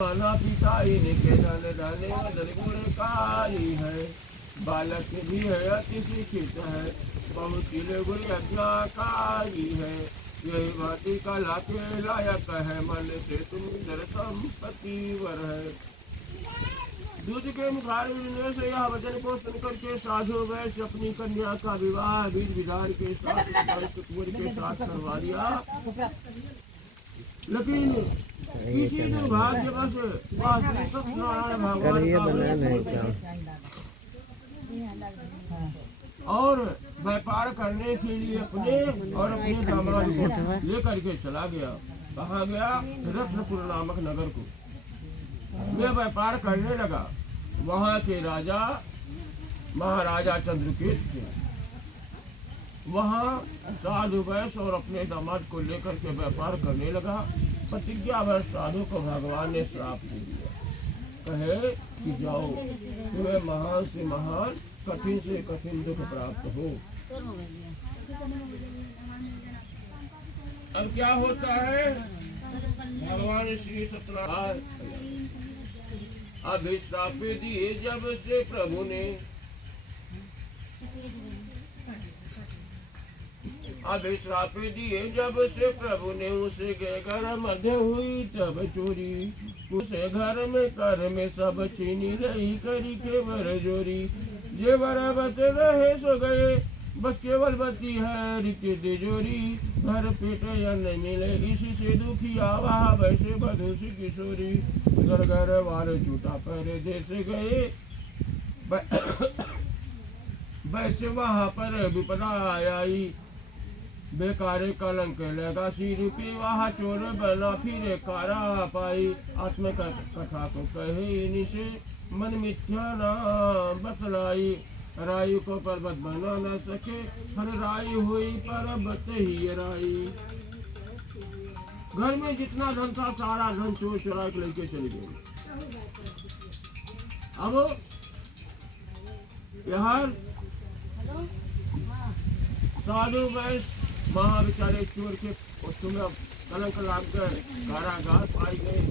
माना पिता इनके धन धने धन गुणकारी है। बालक भी है अति शिक्षित है, बहुत गुण यज्ञाकारी है। यही भांति कला के लायक है, मन से तुम दर संपत्ति वर है। दूध के मुखार मिलने से यह वचन को सुनकर के साधु वैश्य अपनी कन्या का विवाह विधि विधान के साथ कुंवर के साथ करवा दिया। लेकिन किसी दुर्भाग्यवश सत्यनारायण भगवान का और व्यापार करने के लिए अपने और अपने दामाद को लेकर के चला गया। कहाँ गया? रत्नपुर नामक नगर को। वे व्यापार करने लगा। वहाँ के राजा महाराजा चंद्रकेत थे। वहाँ साधु वैश्य और अपने दामाद को लेकर के व्यापार करने लगा। प्रतिज्ञा वर्ष साधु को भगवान ने श्राप दे दिया। कहे कि जाओ, तुम्हें महान से महान कठिन से कठिन दुख प्राप्त हो। अब क्या होता है? भगवान श्री सत्यनारायण अभिशाप दिए जब से प्रभु ने, अभिशाप दिए जब से प्रभु ने, उसे के घर मध्य हुई तब चोरी। उसे घर में कर में सब छीनी रही, करी के बर जोरी। जे बराबत रहे सो गए, बस केवल बती है रिके तिजोरी। घर पेट या नहीं मिले, इसी से दुखी आवा वैसे बधु सी किशोरी। घर घर वाले झूठा पहरे देश गए, वैसे वहाँ पर विपदा आई। बेकारे कलंक लगा सिर पे, वहाँ चोर बना फिरे कारा पाई। आत्म कथा को कहे इनसे, मन मिथ्या ना बतलाई। रायु को पर्वत बना न सके, हर राई हुई पर्वत ही राई। घर में जितना धन था सारा धन चोर चुरा के लेके चले गए। अब यहाँ साधु वैश्य वहाँ बेचारे चोर के तुम्हें कलंक लाग कर कारागार पाई गए।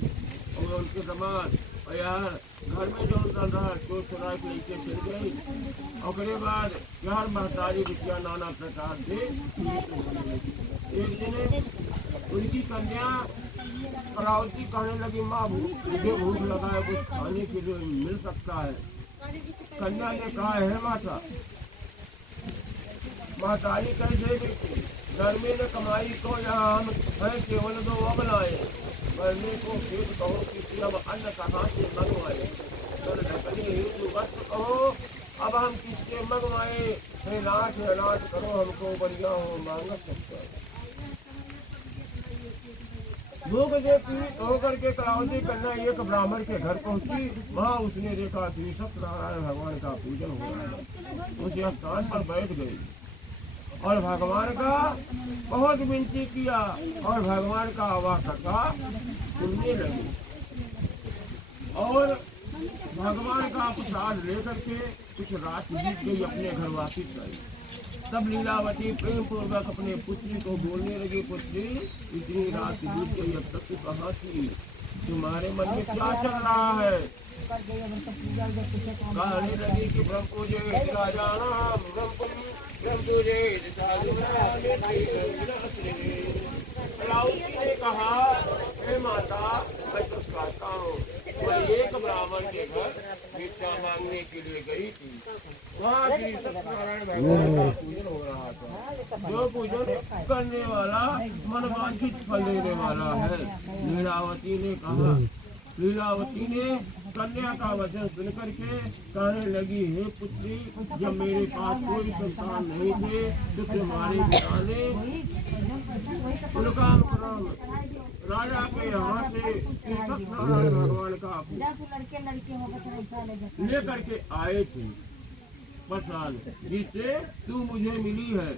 और उनके दामाद यार घर में जो चल रहा चोर चुरा के लेके चल गई। और बाद यार महतारी बिटिया नाना प्रकार से। एक दिन उनकी कन्या करावती कहने लगी, माँ मुझे भूख लगा है, कुछ खाने के लिए मिल सकता है? कन्या ने कहा, है माता। महतारी कैसे बेटी, घर में न कमाई को यहाँ हम है केवल दो बनाए। मरने को खेत कहो किसी हम अन्न कहाँ से मंगवाए। चल ढकनी हेतु वस्त्र कहो, अब हम किससे मंगवाए। नाच नाच करो हमको बढ़िया हो मांगत सकता। भूख से पीड़ित होकर के करावती कन्या एक ब्राह्मण के घर पहुंची। वहाँ उसने देखा कि सत्यनारायण भगवान का पूजन हो रहा है। उस स्थान पर बैठ गई और भगवान का बहुत विनती किया और भगवान का आवाज का सुनने लगी। और भगवान का प्रसाद लेकर के कुछ रात बीत गई, अपने घर वापिस आई। तब लीलावती प्रेम पूर्वक अपने पुत्री को बोलने लगी, पुत्री इतनी रात बीत गई, अब तक कहाँ थी? तुम्हारे मन में क्या चल रहा है? कहने लगी कि ब्रह्म पूजे जाना, ब्रह्म पूजे ने कहा, हे माता मैं तो कहता हूँ, मैं एक ब्राह्मण के घर भिक्षा मांगने के लिए गई थी। वहाँ श्री सत्यनारायण भगवान का पूजन हो रहा था। जो पूजन करने वाला मनवांछित फल देने वाला है। लीलावती ने कहा, लीलावती ने कन्या का वचन सुन करके कहने लगी, हे पुत्री, जब मेरे पास कोई संतान नहीं थे तो तुम्हारे पिता ने उनका राजा के यहाँ से सत्यनारायण भगवान का लेकर के आए थे प्रसाद, जिससे तू मुझे मिली है।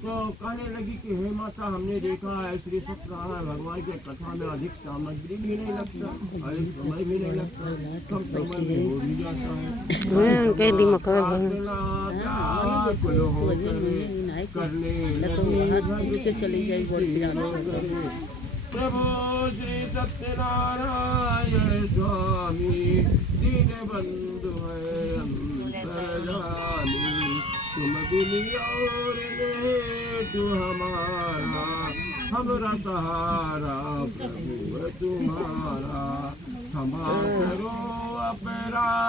तो कहने लगी कि हे माता, हमने देखा है श्री सत्यनारायण भगवान के कथा में अधिक सामग्री भी नहीं लगता, अधिक समय भी नहीं लगता, कम समय में हो भी जाता है। करने प्रभु श्री सत्यनारायण स्वामी दीन बंधु है अंतर्यामी तुम दुनिया और तू हमारा हमरा सहारा प्रभु है तुम्हारा क्षमा करो अपराध।